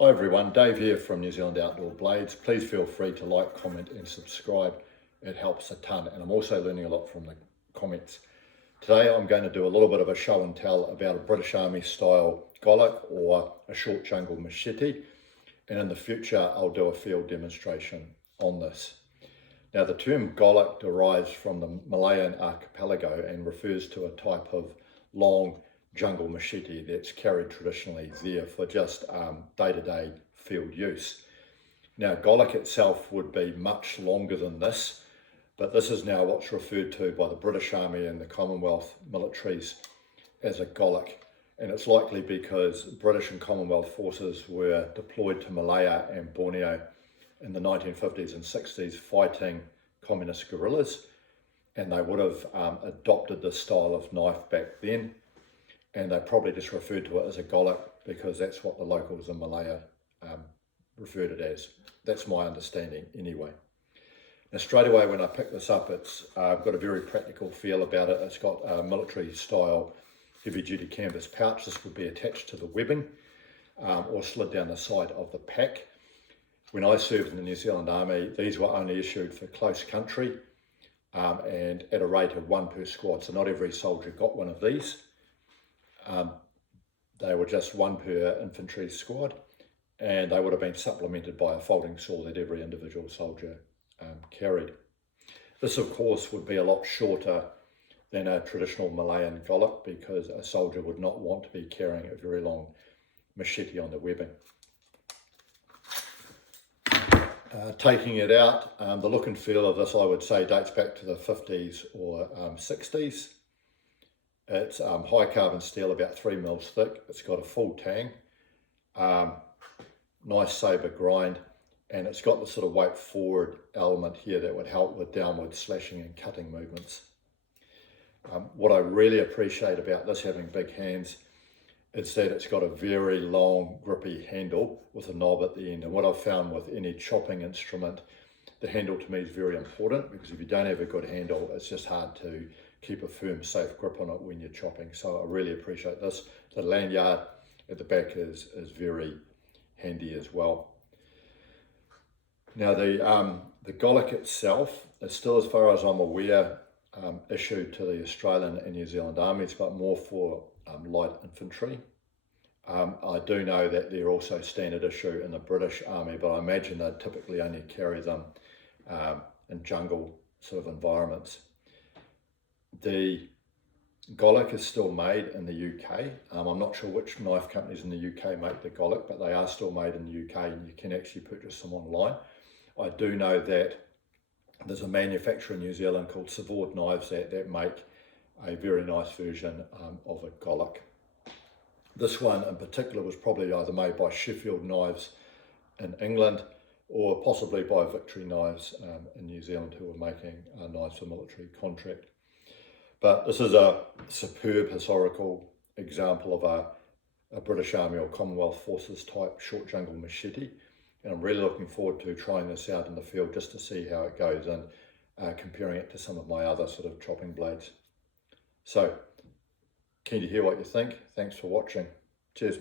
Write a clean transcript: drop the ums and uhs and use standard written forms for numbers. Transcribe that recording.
Hi everyone, Dave here from New Zealand Outdoor Blades. Please feel free to like, comment and subscribe. It helps a ton, and I'm also learning a lot from the comments. Today I'm going to do a little bit of a show and tell about a British Army style Golok or a short jungle machete, and in the future I'll do a field demonstration on this. Now the term Golok derives from the Malayan archipelago and refers to a type of long jungle machete that's carried traditionally there for just day-to-day field use. Now Golok itself would be much longer than this, but this is now what's referred to by the British Army and the Commonwealth militaries as a Golok, and it's likely because British and Commonwealth forces were deployed to Malaya and Borneo in the 1950s and 60s fighting communist guerrillas, and they would have adopted this style of knife back then, and they probably just referred to it as a Golok because that's what the locals in Malaya referred it as. That's my understanding anyway. Now straight away when I picked this up, it's got a very practical feel about it. It's got a military style heavy duty canvas pouch. This would be attached to the webbing or slid down the side of the pack. When I served in the New Zealand Army, these were only issued for close country and at a rate of 1 per squad. So not every soldier got one of these. They were just 1 per infantry squad, and they would have been supplemented by a folding saw that every individual soldier carried. This of course would be a lot shorter than a traditional Malayan Golok because a soldier would not want to be carrying a very long machete on the webbing. Taking it out, the look and feel of this I would say dates back to the 50s or 60s. It's high carbon steel, about 3 mils thick. It's got a full tang, nice sabre grind, and it's got the sort of weight forward element here that would help with downward slashing and cutting movements. What I really appreciate about this having big hands is that it's got a very long grippy handle with a knob at the end, and what I've found with any chopping instrument, the handle to me is very important because if you don't have a good handle, it's just hard to keep a firm, safe grip on it when you're chopping. So I really appreciate this. The lanyard at the back is very handy as well. Now the Golok itself is still, as far as I'm aware, issued to the Australian and New Zealand armies, but more for light infantry. I do know that they're also standard issue in the British Army, but I imagine they typically only carry them in jungle sort of environments. The Golok is still made in the UK. I'm not sure which knife companies in the UK make the Golok, but they are still made in the UK and you can actually purchase them online. I do know that there's a manufacturer in New Zealand called Savord Knives that make a very nice version of a Golok. This one in particular was probably either made by Sheffield Knives in England or possibly by Victory Knives in New Zealand, who were making knives for military contract. But this is a superb historical example of a British Army or Commonwealth Forces type short jungle machete. And I'm really looking forward to trying this out in the field just to see how it goes and comparing it to some of my other sort of chopping blades. So, keen to hear what you think. Thanks for watching. Cheers.